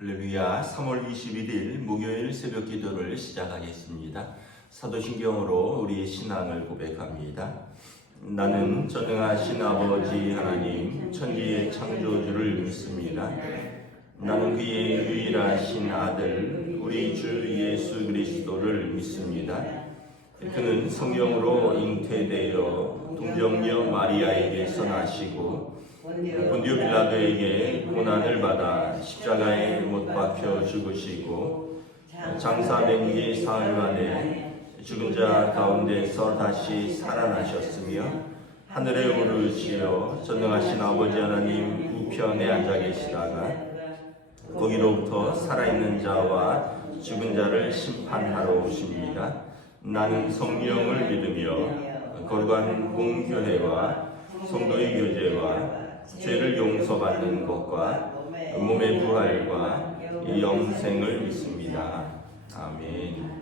할렐루야. 3월 21일 목요일 새벽 기도를 시작하겠습니다. 사도신경으로 우리의 신앙을 고백합니다. 나는 전능하신 아버지 하나님 천지의 창조주를 믿습니다. 나는 그의 유일하신 아들 우리 주 예수 그리스도를 믿습니다. 그는 성령으로 잉태되어 동정녀 마리아에게서 나시고 본디오 빌라도에게 고난을 받아 십자가에 못 박혀 죽으시고 장사된 지 사흘 만에 죽은 자 가운데서 다시 살아나셨으며 하늘에 오르시어 전능하신 아버지 하나님 우편에 앉아 계시다가 거기로부터 살아있는 자와 죽은 자를 심판하러 오십니다. 나는 성령을 믿으며 거룩한 공교회와 성도의 교제와 죄를 용서받는 것과 몸의 부활과 영생을 믿습니다. 아멘.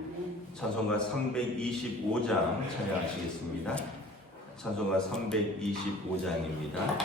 찬송가 325장 찬양하시겠습니다. 찬송가 325장입니다.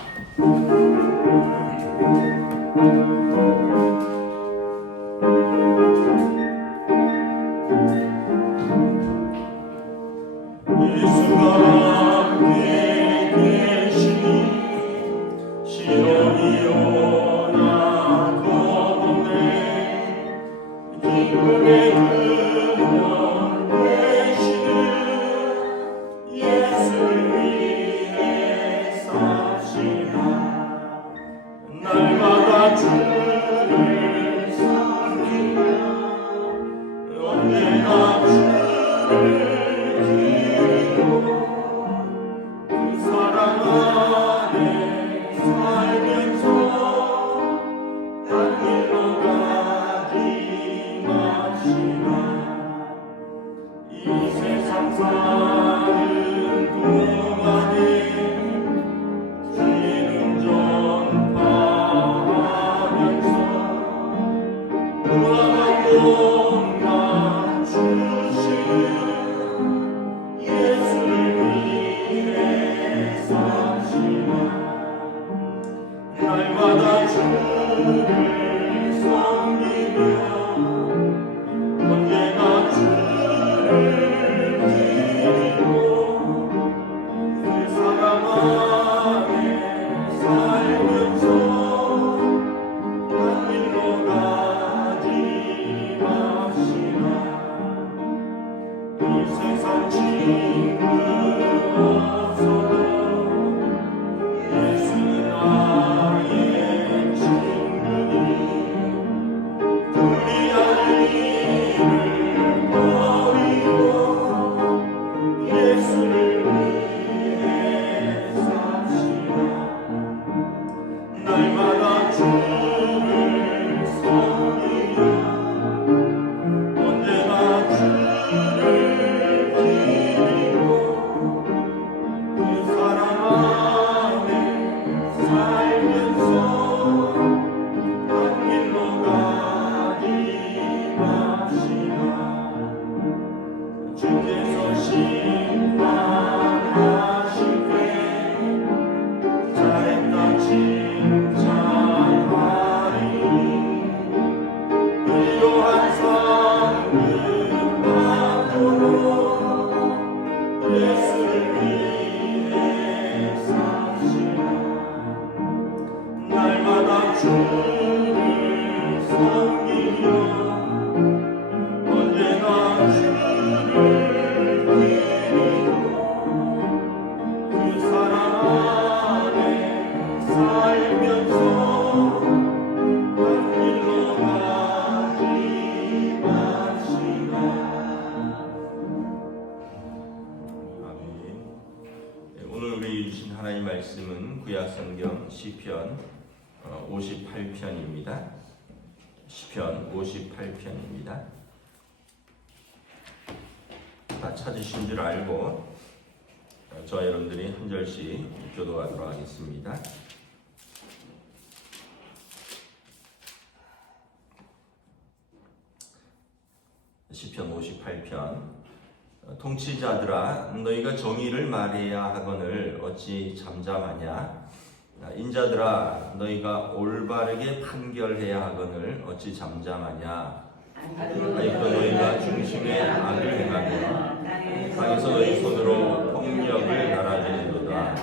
말씀은 구약성경 시편 58편입니다. 시편 58편입니다. 다 찾으신 줄 알고 저와 여러분들이 한 절씩 교도하도록 하겠습니다. 시편 58편. 통치자들아 너희가 정의를 말해야 하거늘 어찌 잠잠하냐. 인자들아 너희가 올바르게 판결해야 하거늘 어찌 잠잠하냐. 아직도 너희가 중심에 악을 행하며 땅에서 너희 손으로 폭력을 날아주는도다.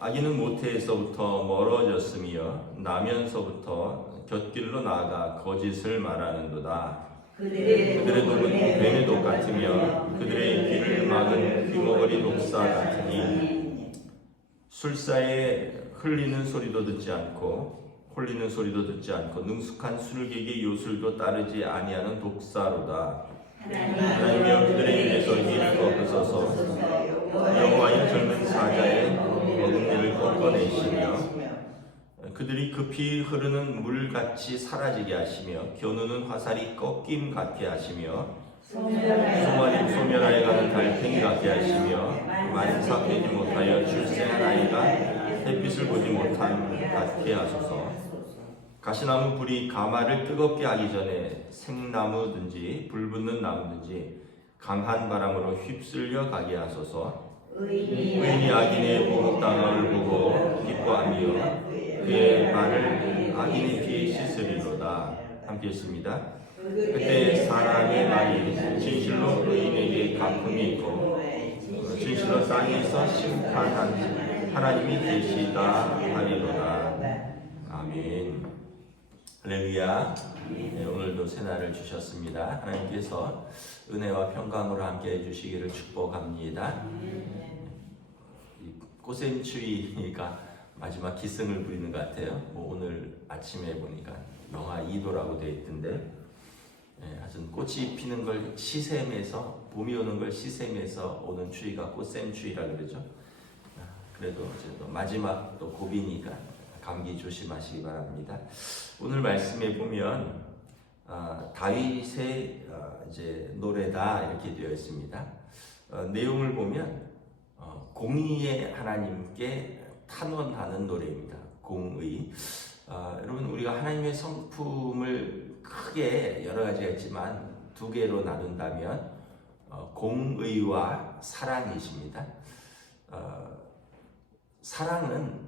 악인은 모태에서부터 멀어졌으며 나면서부터 곁길로 나아가 거짓을 말하는도다. 그들의 독은 뱀의 독 같으며 그들의 귀를 막은 귀머거리 독사 같으니 술사에 흘리는 소리도 듣지 않고 홀리는 소리도 듣지 않고 능숙한 술객의 요술도 따르지 아니하는 독사로다. 하나님이여 그들의 입에서 이를 꺾으소서. 여호와여 젊은 사자의 어금니를 꺾어내시며 그들이 급히 흐르는 물같이 사라지게 하시며 겨누는 화살이 꺾임 같게 하시며 소멸하여 가는 달팽이 같게 하시며 만삭되지 못하여 출생한 아이가 햇빛을 보지 못한 같게 하소서. 가시나무 불이 가마를 뜨겁게 하기 전에 생나무든지 불붙는 나무든지 강한 바람으로 휩쓸려 가게 하소서. 의인이 악인의 보복당함을 보고 기뻐하며 그의 발을 악인의 피에 씻으리로다. 함께 읽습니다. 그때 사람의 말이 진실로 의인에게 갚음이 있고 진실로 땅에서 심판한 하나님이 계시다 하리로다. 아멘. 할렐루야. 네, 오늘도 새날을 주셨습니다. 하나님께서 은혜와 평강으로 함께 해주시기를 축복합니다. 꽃샘추위가 마지막 기승을 부리는 것 같아요. 오늘 아침에 보니까 영하 2도라고 되어 있던데, 하여튼 꽃이 피는 걸 시샘에서, 봄이 오는 걸 시샘에서 오는 추위가 꽃샘추위라 그러죠. 그래도 마지막 또 고비니까 감기 조심하시기 바랍니다. 오늘 말씀에 보면 다윗의 이제 노래다 이렇게 되어 있습니다. 내용을 보면 공의의 하나님께 탄원하는 노래입니다. 공의. 여러분 우리가 하나님의 성품을 크게 여러 가지가 있지만 두 개로 나눈다면 공의와 사랑이십니다. 사랑은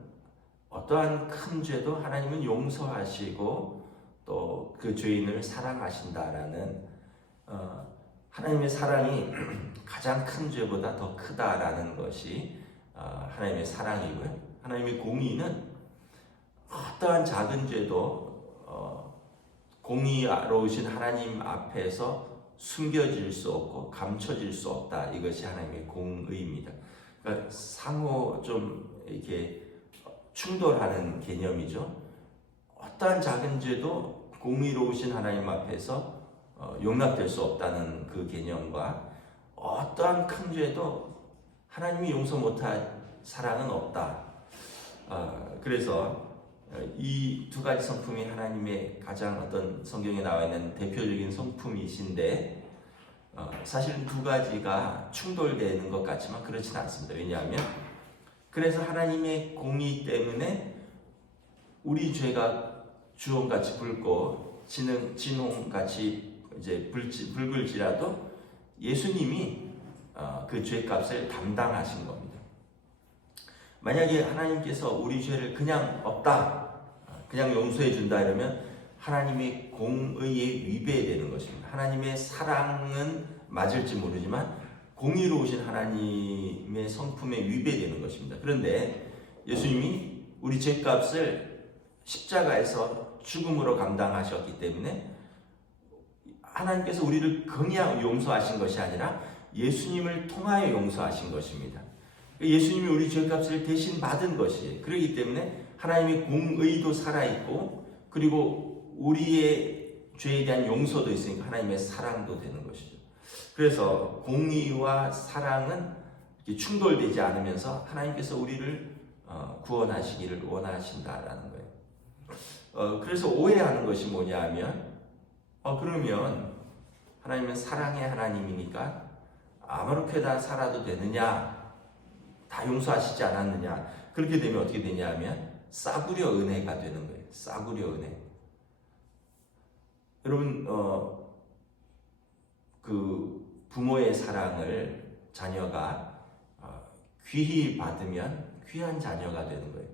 어떠한 큰 죄도 하나님은 용서하시고 또 그 죄인을 사랑하신다라는 하나님의 사랑이 가장 큰 죄보다 더 크다라는 것이 하나님의 사랑이고요. 하나님의 공의는 어떠한 작은 죄도 공의로우신 하나님 앞에서 숨겨질 수 없고 감춰질 수 없다. 이것이 하나님의 공의입니다. 그러니까 상호 좀 이렇게 충돌하는 개념이죠. 어떠한 작은 죄도 공의로우신 하나님 앞에서 용납될 수 없다는 그 개념과 어떠한 큰 죄도 하나님이 용서 못할 사랑은 없다. 그래서 이 두 가지 성품이 하나님의 가장 어떤 성경에 나와 있는 대표적인 성품이신데 사실은 두 가지가 충돌되는 것 같지만 그렇지는 않습니다. 왜냐하면 그래서 하나님의 공의 때문에 우리 죄가 주홍같이 붉고 진홍같이 이제 붉을지라도 예수님이 그 죄값을 담당하신 겁니다. 만약에 하나님께서 우리 죄를 그냥 없다, 그냥 용서해 준다 이러면 하나님의 공의에 위배되는 것입니다. 하나님의 사랑은 맞을지 모르지만 공의로우신 하나님의 성품에 위배되는 것입니다. 그런데 예수님이 우리 죄값을 십자가에서 죽음으로 감당하셨기 때문에 하나님께서 우리를 그냥 용서하신 것이 아니라 예수님을 통하여 용서하신 것입니다. 예수님이 우리 죄값을 대신 받은 것이에요. 그렇기 때문에 하나님의 공의도 살아있고 그리고 우리의 죄에 대한 용서도 있으니까 하나님의 사랑도 되는 것이죠. 그래서 공의와 사랑은 충돌되지 않으면서 하나님께서 우리를 구원하시기를 원하신다라는 거예요. 그래서 오해하는 것이 뭐냐 하면 그러면 하나님은 사랑의 하나님이니까 아무렇게나 살아도 되느냐, 다 용서하시지 않았느냐, 그렇게 되면 어떻게 되냐 하면 싸구려 은혜가 되는 거예요. 싸구려 은혜. 여러분 그 부모의 사랑을 자녀가 귀히 받으면 귀한 자녀가 되는 거예요.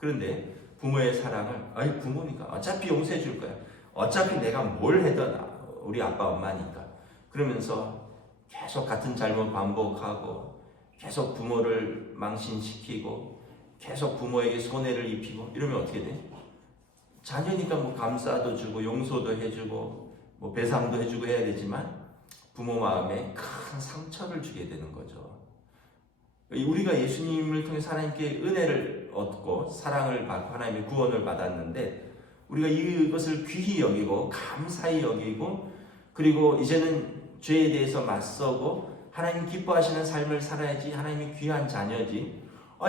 그런데 부모의 사랑을, 아이 부모니까 어차피 용서해 줄 거야. 어차피 내가 뭘 해도 우리 아빠 엄마니까. 그러면서 계속 같은 잘못 반복하고 계속 부모를 망신시키고 계속 부모에게 손해를 입히고 이러면 어떻게 돼? 자녀니까 뭐 감싸도 주고 용서도 해주고 뭐 배상도 해주고 해야 되지만 부모 마음에 큰 상처를 주게 되는 거죠. 우리가 예수님을 통해서 하나님께 은혜를 얻고 사랑을 받고 하나님의 구원을 받았는데 우리가 이것을 귀히 여기고 감사히 여기고 그리고 이제는 죄에 대해서 맞서고 하나님 기뻐하시는 삶을 살아야지 하나님의 귀한 자녀지.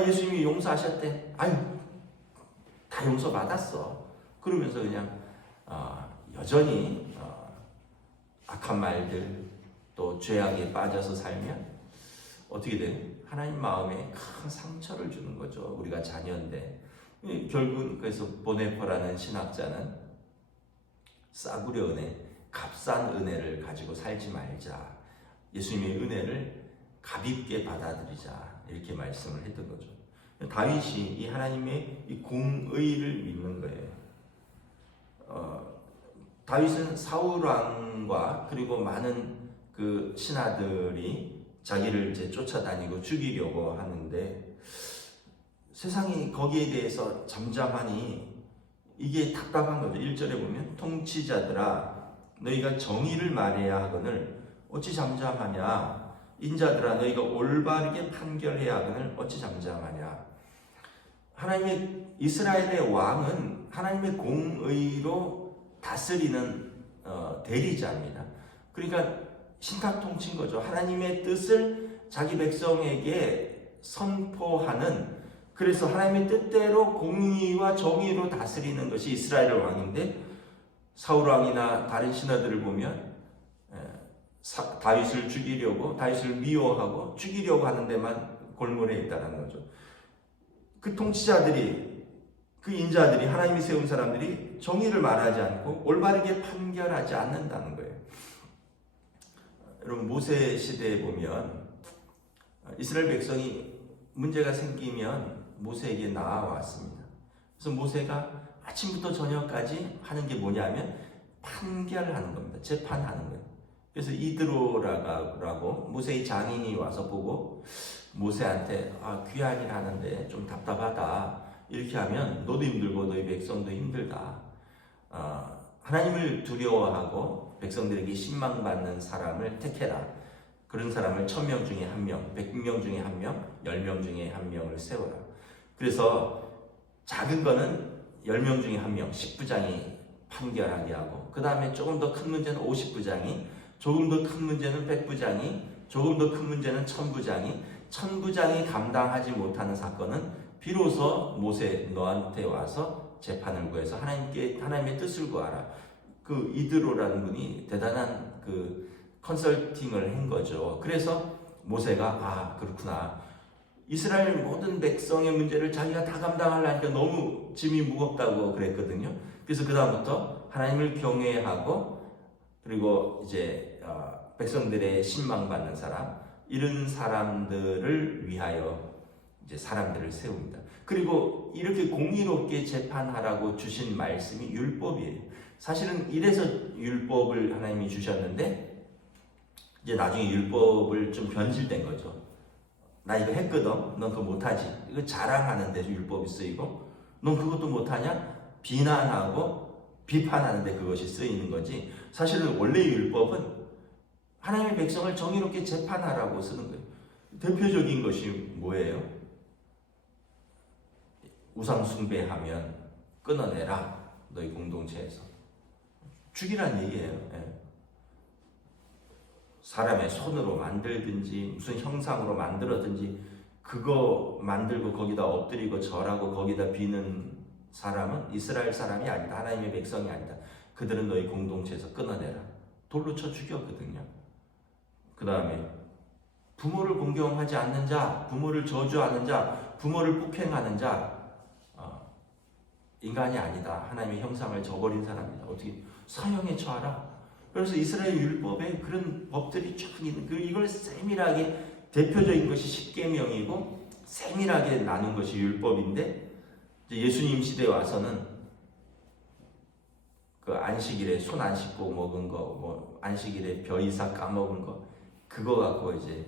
예수님이 용서하셨대. 아유 다 용서받았어. 그러면서 그냥 여전히 악한 말들 또 죄악에 빠져서 살면 어떻게 돼? 하나님 마음에 큰 상처를 주는 거죠. 우리가 자녀인데 결국은 그래서 보네퍼라는 신학자는 싸구려 은혜, 값싼 은혜를 가지고 살지 말자. 예수님의 은혜를 가볍게 받아들이자 이렇게 말씀을 했던 거죠. 다윗이 이 하나님의 이 공의를 믿는 거예요. 다윗은 사울 왕과 그리고 많은 그 신하들이 자기를 이제 쫓아다니고 죽이려고 하는데 세상이 거기에 대해서 잠잠하니 이게 답답한 거죠. 1절에 보면 통치자들아 너희가 정의를 말해야 하거늘 어찌 잠잠하냐. 인자들아 너희가 올바르게 판결해야 하거늘 어찌 잠잠하냐. 하나님의 이스라엘의 왕은 하나님의 공의로 다스리는 대리자입니다. 그러니까 신탁통치인 거죠. 하나님의 뜻을 자기 백성에게 선포하는, 그래서 하나님의 뜻대로 공의와 정의로 다스리는 것이 이스라엘 왕인데 사울 왕이나 다른 신하들을 보면 다윗을 죽이려고, 다윗을 미워하고 죽이려고 하는 데만 골몰해 있다는 거죠. 그 통치자들이, 그 인자들이, 하나님이 세운 사람들이 정의를 말하지 않고 올바르게 판결하지 않는다는 거예요. 여러분 모세 시대에 보면 이스라엘 백성이 문제가 생기면 모세에게 나아왔습니다. 그래서 모세가 아침부터 저녁까지 하는 게 뭐냐면 판결하는 겁니다. 재판하는 거예요. 그래서 이드로라고 모세의 장인이 와서 보고 모세한테 귀한 일 하는데 좀 답답하다. 이렇게 하면 너도 힘들고 너희 백성도 힘들다. 하나님을 두려워하고 백성들에게 신망받는 사람을 택해라. 그런 사람을 1000명 중에 1명, 100명 중에 1명, 10명 중에 1명을 세워라. 그래서 작은 거는 10명 중에 1명, 10부장이 판결하게 하고, 그 다음에 조금 더 큰 문제는 50부장이, 조금 더 큰 문제는 100부장이, 조금 더 큰 문제는 1000부장이, 1000부장이 감당하지 못하는 사건은 비로소 모세 너한테 와서 재판을 구해서 하나님의 뜻을 구하라. 그 이드로라는 분이 대단한 그 컨설팅을 한 거죠. 그래서 모세가 그렇구나. 이스라엘 모든 백성의 문제를 자기가 다 감당하려니까 너무 짐이 무겁다고 그랬거든요. 그래서 그 다음부터 하나님을 경외하고 그리고 이제 백성들의 신망받는 사람, 이런 사람들을 위하여 이제 사람들을 세웁니다. 그리고 이렇게 공의롭게 재판하라고 주신 말씀이 율법이에요. 사실은 이래서 율법을 하나님이 주셨는데 이제 나중에 율법을 좀 변질된 거죠. 나 이거 했거든. 넌 그거 못하지. 이거 자랑하는 데 율법이 쓰이고 넌 그것도 못하냐? 비난하고 비판하는 데 그것이 쓰이는 거지. 사실은 원래 율법은 하나님의 백성을 정의롭게 재판하라고 쓰는 거예요. 대표적인 것이 뭐예요? 우상 숭배하면 끊어내라. 너희 공동체에서. 죽이란 얘기예요. 사람의 손으로 만들든지 무슨 형상으로 만들었든지 그거 만들고 거기다 엎드리고 절하고 거기다 비는 사람은 이스라엘 사람이 아니다. 하나님의 백성이 아니다. 그들은 너희 공동체에서 끊어내라. 돌로 쳐 죽였거든요. 그 다음에 부모를 공경하지 않는 자, 부모를 저주하는 자, 부모를 폭행하는 자, 인간이 아니다. 하나님의 형상을 저버린 사람이다. 어떻게 사형에 처하라. 그래서 이스라엘 율법에 그런 법들이 쫙 있는, 이걸 세밀하게, 대표적인 것이 십계명이고 세밀하게 나눈 것이 율법인데 이제 예수님 시대에 와서는 그 안식일에 손 안 씻고 먹은 거, 뭐 안식일에 벼이삭 까먹은 거, 그거 갖고 이제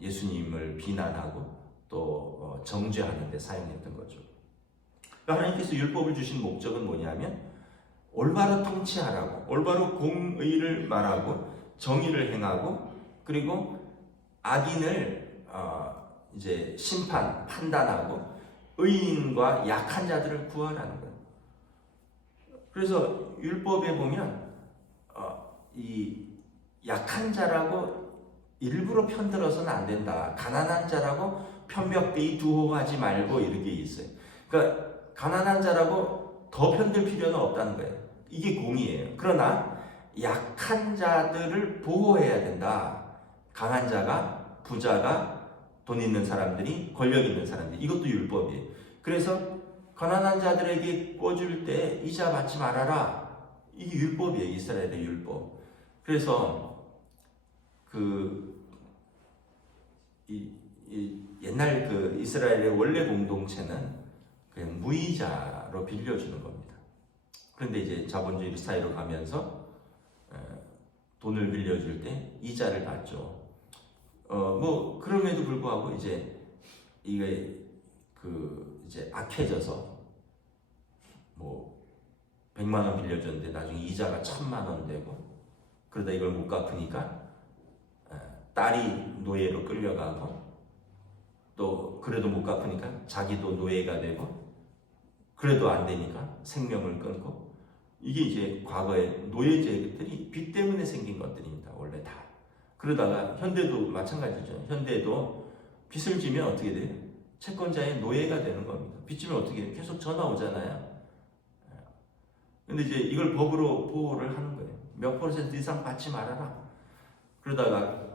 예수님을 비난하고 또 정죄하는 데 사용했던 거죠. 그러니까 하나님께서 율법을 주신 목적은 뭐냐면 올바로 통치하라고, 올바로 공의를 말하고 정의를 행하고, 그리고 악인을 이제 판단하고 의인과 약한 자들을 구하라는 거예요. 그래서 율법에 보면 이 약한 자라고 일부러 편들어서는 안 된다. 가난한 자라고 편벽되이 두호하지 말고 이렇게 있어요. 그러니까 가난한 자라고 더 편들 필요는 없다는 거예요. 이게 공의예요. 그러나 약한 자들을 보호해야 된다. 강한 자가, 부자가, 돈 있는 사람들이, 권력 있는 사람들이, 이것도 율법이에요. 그래서 가난한 자들에게 꿔줄 때 이자 받지 말아라. 이게 율법이에요. 이스라엘의 율법. 그래서 옛날 이스라엘의 원래 공동체는 그냥 무이자로 빌려주는 겁니다. 그런데 이제 자본주의 사회로 가면서 돈을 빌려줄 때 이자를 받죠. 뭐 그럼에도 불구하고 이제 이게 이제 악해져서 뭐 100만 원 빌려줬는데 나중에 이자가 1000만 원 되고, 그러다 이걸 못 갚으니까 딸이 노예로 끌려가고, 또 그래도 못 갚으니까 자기도 노예가 되고, 그래도 안 되니까 생명을 끊고, 이게 이제 과거의 노예제들이 빚 때문에 생긴 것들입니다. 원래 다. 그러다가 현대도 마찬가지죠. 현대도 빚을 지면 어떻게 돼요? 채권자의 노예가 되는 겁니다. 빚 지면 어떻게 해요? 계속 전화 오잖아요. 근데 이제 이걸 법으로 보호를 하는 거예요. 몇 퍼센트 이상 받지 말아라. 그러다가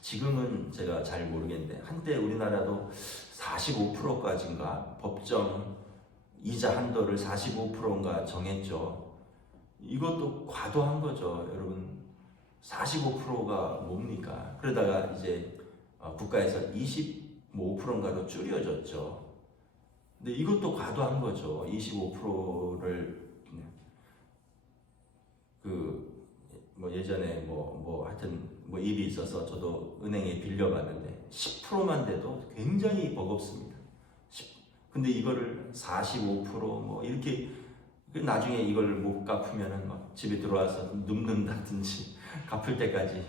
지금은 제가 잘 모르겠는데 한때 우리나라도 45%까지인가 법정 이자 한도를 45%인가 정했죠. 이것도 과도한 거죠, 여러분. 45%가 뭡니까? 그러다가 이제 국가에서 25%인가로 줄여졌죠. 근데 이것도 과도한 거죠. 25%를 뭐 예전에 하여튼 일이 있어서 저도 은행에 빌려봤는데 10%만 돼도 굉장히 버겁습니다. 근데 이거를 45% 이렇게, 나중에 이걸 못 갚으면은 집에 들어와서 눕는다든지 갚을 때까지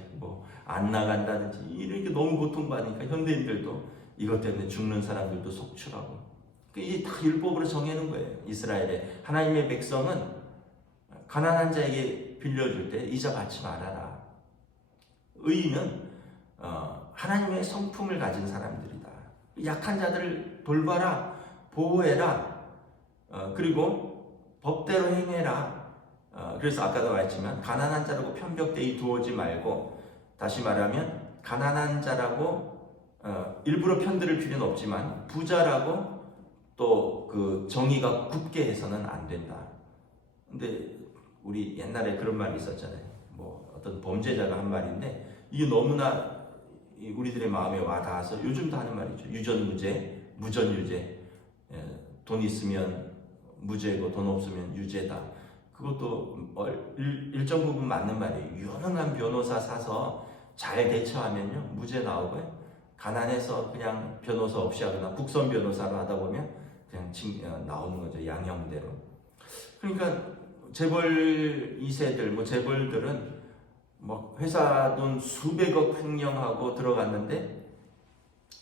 안 나간다든지 이렇게 너무 고통받으니까 현대인들도 이것 때문에 죽는 사람들도 속출하고, 이게 다 율법으로 정해놓은 거예요. 이스라엘의 하나님의 백성은 가난한 자에게 빌려줄 때 이자 받지 말아라. 의인은 하나님의 성품을 가진 사람들이다. 약한 자들을 돌봐라, 보호해라, 그리고 법대로 행해라. 그래서 아까도 말했지만 가난한 자라고 편벽되이 두어지 말고, 다시 말하면 가난한 자라고 일부러 편들을 필요는 없지만 부자라고 또 정의가 굳게 해서는 안 된다. 근데 우리 옛날에 그런 말이 있었잖아요. 어떤 범죄자가 한 말인데 이게 너무나 우리들의 마음에 와 닿아서 요즘도 하는 말이죠. 유전무죄, 무전유죄. 돈 있으면 무죄고 돈 없으면 유죄다. 그것도 일정 부분 맞는 말이에요. 유능한 변호사 사서 잘 대처하면요 무죄 나오고요. 가난해서 그냥 변호사 없이 하거나 국선 변호사로 하다 보면 그냥 나오는 거죠. 양형대로. 그러니까 재벌 2세들, 재벌들은 회사 돈 수백억 횡령하고 들어갔는데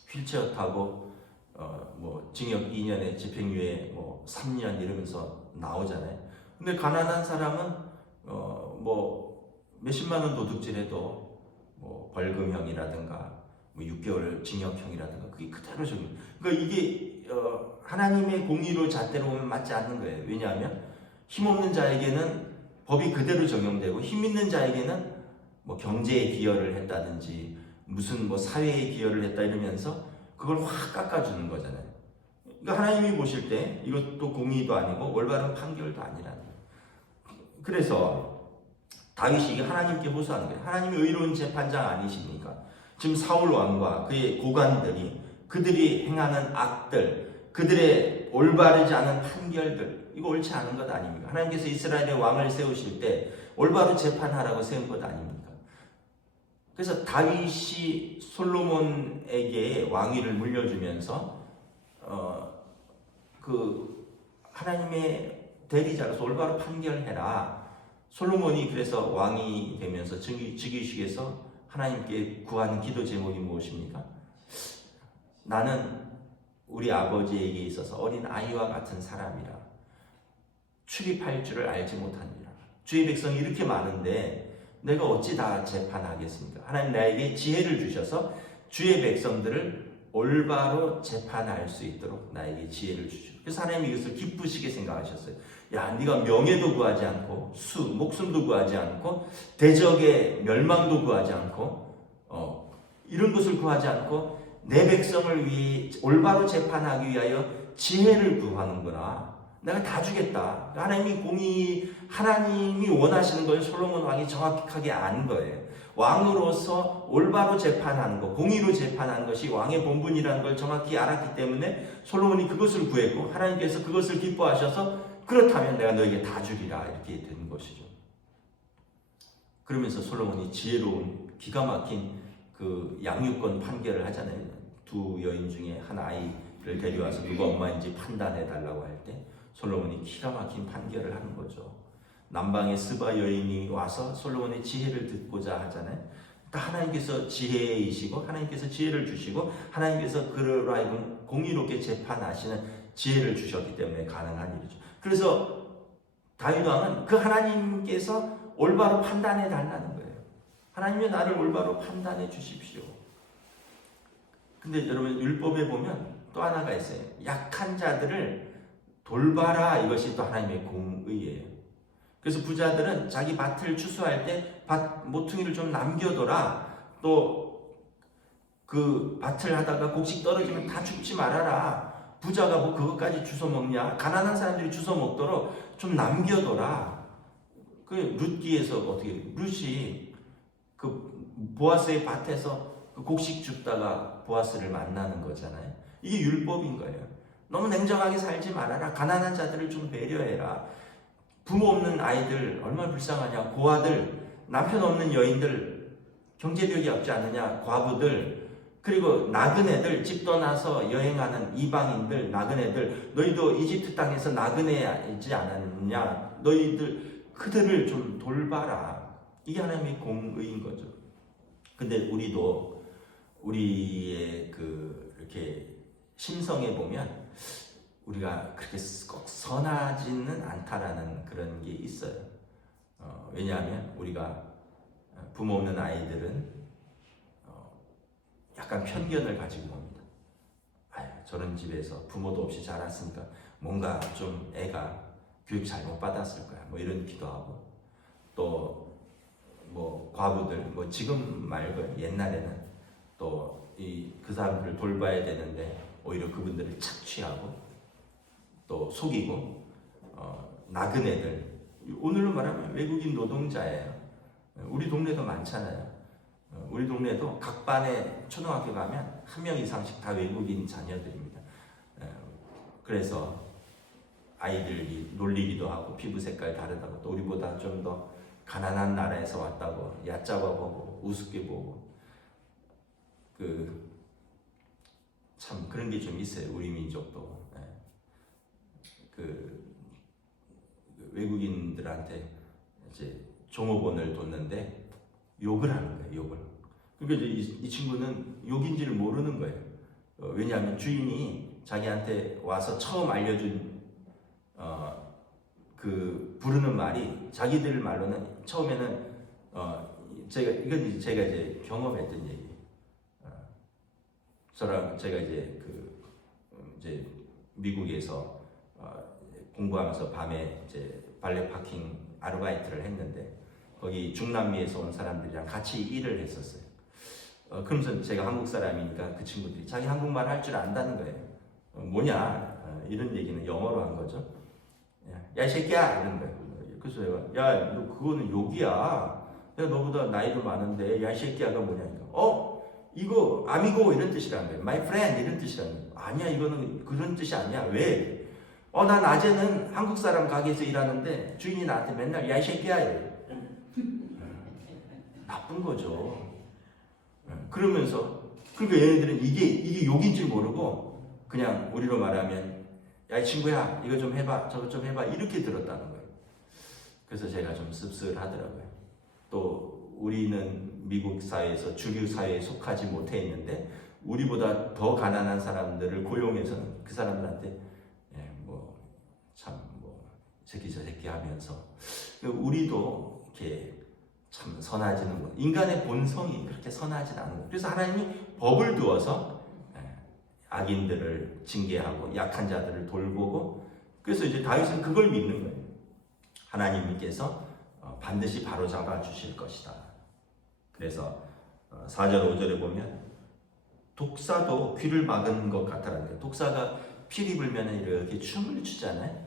휠체어 타고 징역 2년에 집행유예 3년 이러면서 나오잖아요. 근데 가난한 사람은 몇십만 원 도둑질해도 벌금형이라든가 6개월 징역형이라든가 그게 그대로 적용. 그러니까 이게 하나님의 공의로 잣대로 보면 맞지 않는 거예요. 왜냐하면 힘없는 자에게는 법이 그대로 적용되고 힘 있는 자에게는 경제에 기여를 했다든지 무슨 사회에 기여를 했다 이러면서 그걸 확 깎아주는 거잖아요. 그러니까 하나님이 보실 때 이것도 공의도 아니고 올바른 판결도 아니라는 거예요. 그래서 다윗이 하나님께 호소하는 거예요. 하나님이 의로운 재판장 아니십니까? 지금 사울 왕과 그의 고관들이 그들이 행하는 악들, 그들의 올바르지 않은 판결들, 이거 옳지 않은 것 아닙니까? 하나님께서 이스라엘의 왕을 세우실 때 올바로 재판하라고 세운 것 아닙니까? 그래서 다윗이 솔로몬에게 왕위를 물려주면서 그 하나님의 대리자로서 올바로 판결해라. 솔로몬이 그래서 왕이 되면서 즉위식에서 하나님께 구하는 기도 제목이 무엇입니까? 나는 우리 아버지에게 있어서 어린 아이와 같은 사람이라 출입할 줄을 알지 못하니라. 주의 백성이 이렇게 많은데 내가 어찌 다 재판하겠습니까? 하나님 나에게 지혜를 주셔서 주의 백성들을 올바로 재판할 수 있도록 나에게 지혜를 주시고, 그래서 하나님이 이것을 기쁘시게 생각하셨어요. 야, 네가 명예도 구하지 않고 목숨도 구하지 않고 대적의 멸망도 구하지 않고 이런 것을 구하지 않고 내 백성을 위해 올바로 재판하기 위하여 지혜를 구하는구나. 내가 다 주겠다. 하나님이 원하시는 걸 솔로몬 왕이 정확하게 안 거예요. 왕으로서 올바로 재판하는 것, 공의로 재판하는 것이 왕의 본분이라는 걸 정확히 알았기 때문에 솔로몬이 그것을 구했고, 하나님께서 그것을 기뻐하셔서 그렇다면 내가 너에게 다 주리라 이렇게 된 것이죠. 그러면서 솔로몬이 지혜로운 기가 막힌 그 양육권 판결을 하잖아요. 두 여인 중에 한 아이를 데려와서 누가 엄마인지 판단해 달라고 할 때 솔로몬이 기가 막힌 판결을 하는 거죠. 남방의 스바 여인이 와서 솔로몬의 지혜를 듣고자 하잖아요. 그러니까 하나님께서 지혜이시고 하나님께서 지혜를 주시고 하나님께서 그를 하여금 공의롭게 재판하시는 지혜를 주셨기 때문에 가능한 일이죠. 그래서 다윗 왕은 그 하나님께서 올바로 판단해 달라는 거예요. 하나님이 나를 올바로 판단해 주십시오. 근데 여러분 율법에 보면 또 하나가 있어요. 약한 자들을 돌봐라. 이것이 또 하나님의 공의예요. 그래서 부자들은 자기 밭을 추수할 때 밭 모퉁이를 좀 남겨둬라. 또 그 밭을 하다가 곡식 떨어지면 다 줍지 말아라. 부자가 뭐 그것까지 주워 먹냐? 가난한 사람들이 주워 먹도록 좀 남겨둬라. 그 룻기에서 어떻게 룻이 그 보아스의 밭에서 그 곡식 줍다가 보아스를 만나는 거잖아요. 이게 율법인 거예요. 너무 냉정하게 살지 말아라. 가난한 자들을 좀 배려해라. 부모 없는 아이들 얼마나 불쌍하냐. 고아들, 남편 없는 여인들, 경제력이 없지 않느냐. 과부들, 그리고 나그네들, 집 떠나서 여행하는 이방인들, 나그네들, 너희도 이집트 땅에서 나그네이지 않았느냐. 너희들 그들을 좀 돌봐라. 이게 하나님의 공의인 거죠. 근데 우리도 우리의 이렇게 심성에 보면 우리가 그렇게 꼭 선하지는 않다라는 그런 게 있어요. 왜냐하면 우리가 부모 없는 아이들은 약간 편견을 가지고 봅니다. 저런 집에서 부모도 없이 자랐으니까 뭔가 좀 애가 교육 잘못 받았을 거야. 뭐 이런기도 하고, 또 뭐 과부들, 뭐 지금 말고 옛날에는 또 그 사람들을 돌봐야 되는데 오히려 그분들을 착취하고 또 속이고, 나그네들, 오늘로 말하면 외국인 노동자예요. 우리 동네도 많잖아요. 우리 동네도 각 반에 초등학교 가면 한 명 이상씩 다 외국인 자녀들입니다. 그래서 아이들이 놀리기도 하고 피부 색깔 다르다고, 또 우리보다 좀 더 가난한 나라에서 왔다고 얕잡아 보고 우습게 보고, 참 그런 게 좀 있어요. 우리 민족도 외국인들한테 이제 종업원을 뒀는데 욕을 하는 거예요. 욕을. 그러니까 이 친구는 욕인지를 모르는 거예요. 왜냐하면 주인이 자기한테 와서 처음 알려준 그 부르는 말이 자기들 말로는 처음에는 제가 이제 경험했던 얘기. 제가 이제 미국에서 공부하면서 밤에 이제 발레 파킹 아르바이트를 했는데, 거기 중남미에서 온 사람들이랑 같이 일을 했었어요. 그러면서 제가 한국 사람이니까 그 친구들이 자기 한국말 할 줄 안다는 거예요. 뭐냐? 이런 얘기는 영어로 한 거죠. 야, 이 새끼야! 이런 거예요. 그래서 내가, 야, 너 그거는 욕이야. 내가 너보다 나이도 많은데, 야, 이 새끼야가 뭐냐니까. 이거, 아미고, 이런 뜻이라는 거예요. My friend, 이런 뜻이라는 거예요. 아니야, 이거는 그런 뜻이 아니야. 왜? 나 낮에는 한국 사람 가게에서 일하는데 주인이 나한테 맨날 야 이 새끼야 이래. 나쁜 거죠. 그러면서 그러니까 얘네들은 이게 욕인 줄 모르고 그냥 우리로 말하면 야 이 친구야 이거 좀 해봐 저거 좀 해봐 이렇게 들었다는 거예요. 그래서 제가 좀 씁쓸하더라고요. 또 우리는 미국 사회에서 주류 사회에 속하지 못해 있는데 우리보다 더 가난한 사람들을 고용해서는 그 사람들한테 새끼 저 새끼 하면서 우리도 이렇게 참 선하지는 인간의 본성이 그렇게 선하지 않은 거예요. 그래서 하나님이 법을 두어서 악인들을 징계하고 약한 자들을 돌보고 그래서 이제 다윗은 그걸 믿는 거예요. 하나님께서 반드시 바로잡아 주실 것이다. 그래서 4절 5절에 보면 독사도 귀를 막은 것 같다는 거예요. 독사가 피리 불면 이렇게 춤을 추잖아요.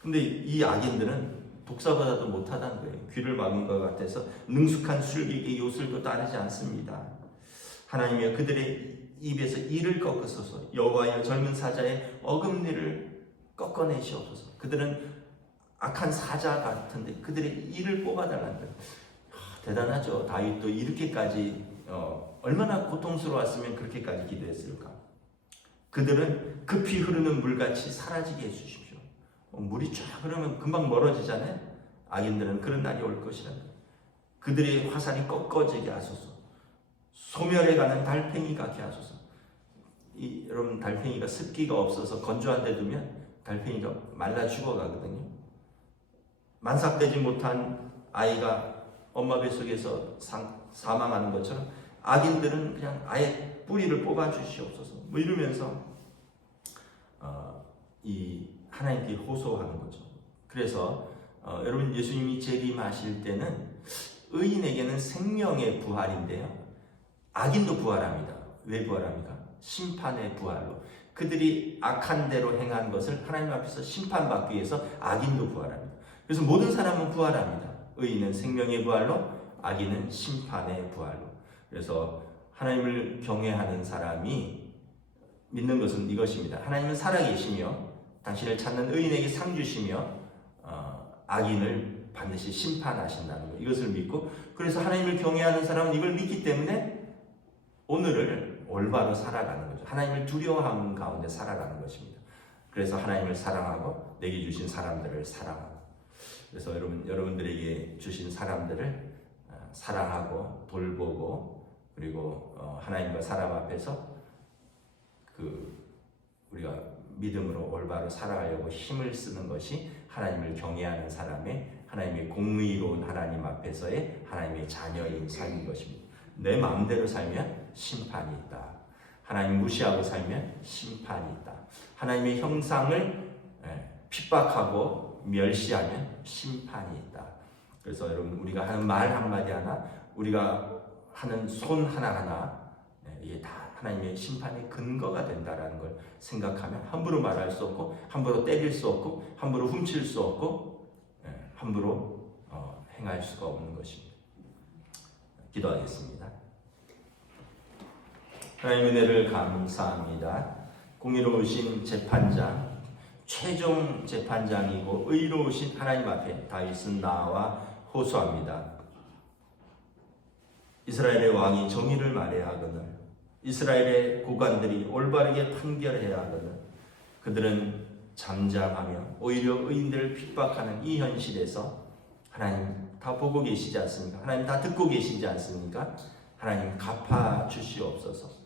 근데 이 악인들은 독사보다도 못하다는 거예요. 귀를 막은 것 같아서 능숙한 술객의 요술도 따르지 않습니다. 하나님이여 그들의 입에서 이를 꺾으소서. 여호와여 젊은 사자의 어금니를 꺾어내시옵소서. 그들은 악한 사자 같은데 그들의 이를 뽑아달라는 거예요. 대단하죠. 다윗도 이렇게까지 얼마나 고통스러웠으면 그렇게까지 기도했을까. 그들은 급히 흐르는 물같이 사라지게 해주십시오. 물이 쫙 흐르면 금방 멀어지잖아요. 악인들은 그런 날이 올 것이라는 거예요. 그들의 화살이 꺾어지게 하소서. 소멸해가는 달팽이 같게 하소서. 여러분 달팽이가 습기가 없어서 건조한 데 두면 달팽이가 말라 죽어가거든요. 만삭되지 못한 아이가 엄마 뱃속에서 사망하는 것처럼 악인들은 그냥 아예 뿌리를 뽑아 주시옵소서. 이러면서 이 하나님께 호소하는 거죠. 그래서 여러분 예수님이 재림하실 때는 의인에게는 생명의 부활인데요. 악인도 부활합니다. 왜 부활합니까? 심판의 부활로. 그들이 악한 대로 행한 것을 하나님 앞에서 심판받기 위해서 악인도 부활합니다. 그래서 모든 사람은 부활합니다. 의인은 생명의 부활로, 악인은 심판의 부활로. 그래서 하나님을 경외하는 사람이 믿는 것은 이것입니다. 하나님은 살아계시며 당신을 찾는 의인에게 상 주시며 악인을 반드시 심판하신다는 것, 이것을 믿고, 그래서 하나님을 경외하는 사람은 이걸 믿기 때문에 오늘을 올바로 살아가는 거죠. 하나님을 두려워하는 가운데 살아가는 것입니다. 그래서 하나님을 사랑하고 내게 주신 사람들을 사랑하고, 그래서 여러분들에게 주신 사람들을 사랑하고 돌보고, 그리고 하나님과 사람 앞에서 우리가 믿음으로 올바로 살아가려고 힘을 쓰는 것이 하나님을 경외하는 사람의, 하나님의 공의로운 하나님 앞에서의 하나님의 자녀인 삶인 것입니다. 내 마음대로 살면 심판이 있다. 하나님 무시하고 살면 심판이 있다. 하나님의 형상을 핍박하고 멸시하면 심판이 있다. 그래서 여러분 우리가 하는 말 한마디 하나, 우리가 하는 손 하나하나, 이게 다 하나님의 심판의 근거가 된다라는 걸 생각하면 함부로 말할 수 없고, 함부로 때릴 수 없고, 함부로 훔칠 수 없고, 함부로 행할 수가 없는 것입니다. 기도하겠습니다. 하나님 은혜를 감사합니다. 공의로우신 재판장, 최종 재판장이고 의로우신 하나님 앞에 다윗은 나와 호소합니다. 이스라엘의 왕이 정의를 말해야 하거늘, 이스라엘의 고관들이 올바르게 판결해야 하거늘, 그들은 잠잠하며 오히려 의인들을 핍박하는 이 현실에서 하나님 다 보고 계시지 않습니까? 하나님 다 듣고 계시지 않습니까? 하나님 갚아 주시옵소서.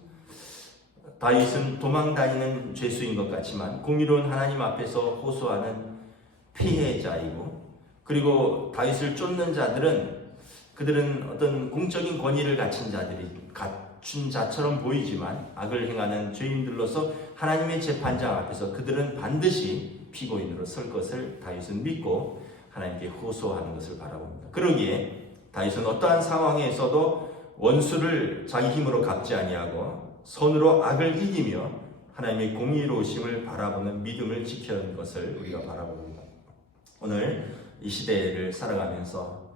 다윗은 도망다니는 죄수인 것 같지만 공의로운 하나님 앞에서 호소하는 피해자이고, 그리고 다윗을 쫓는 자들은, 그들은 어떤 공적인 권위를 갖춘 자처럼 보이지만 악을 행하는 죄인들로서 하나님의 재판장 앞에서 그들은 반드시 피고인으로 설 것을 다윗은 믿고 하나님께 호소하는 것을 바라봅니다. 그러기에 다윗은 어떠한 상황에서도 원수를 자기 힘으로 갚지 아니하고 손으로 악을 이기며 하나님의 공의로우심을 바라보는 믿음을 지켜는 것을 우리가 바라봅니다. 오늘 이 시대를 살아가면서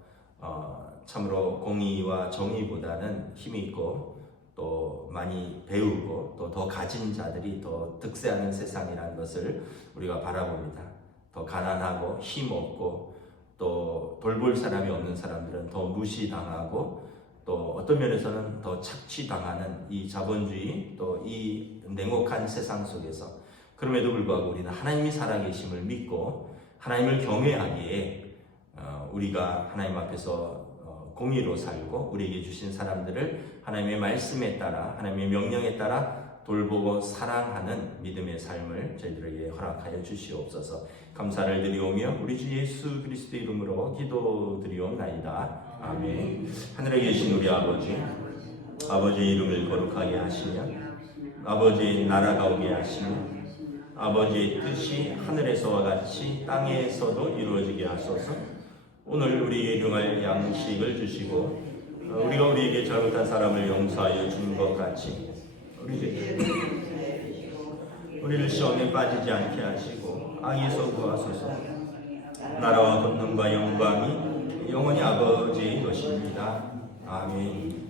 참으로 공의와 정의보다는 힘이 있고 또 많이 배우고 또 더 가진 자들이 더 득세하는 세상이라는 것을 우리가 바라봅니다. 더 가난하고 힘없고 또 돌볼 사람이 없는 사람들은 더 무시당하고 또 어떤 면에서는 더 착취당하는 이 자본주의 또 이 냉혹한 세상 속에서 그럼에도 불구하고 우리는 하나님이 살아계심을 믿고 하나님을 경외하기에 우리가 하나님 앞에서 공의로 살고 우리에게 주신 사람들을 하나님의 말씀에 따라 하나님의 명령에 따라 돌보고 사랑하는 믿음의 삶을 저희들에게 허락하여 주시옵소서. 감사를 드리오며 우리 주 예수 그리스도의 이름으로 기도드리옵나이다. 아멘. 하늘에 계신 우리 아버지, 아버지의 이름을 거룩하게 하시며 아버지의 나라가 오게 하시며 아버지의 뜻이 하늘에서와 같이 땅에서도 이루어지게 하소서. 오늘 우리에게 일용할 양식을 주시고 우리가 우리에게 잘못한 사람을 용서하여 주는 것 같이 우리를 시험에 빠지지 않게 하시고 악에서 구하소서. 나라와 권능과 영광이 영원히 아버지의 것입니다. 아멘.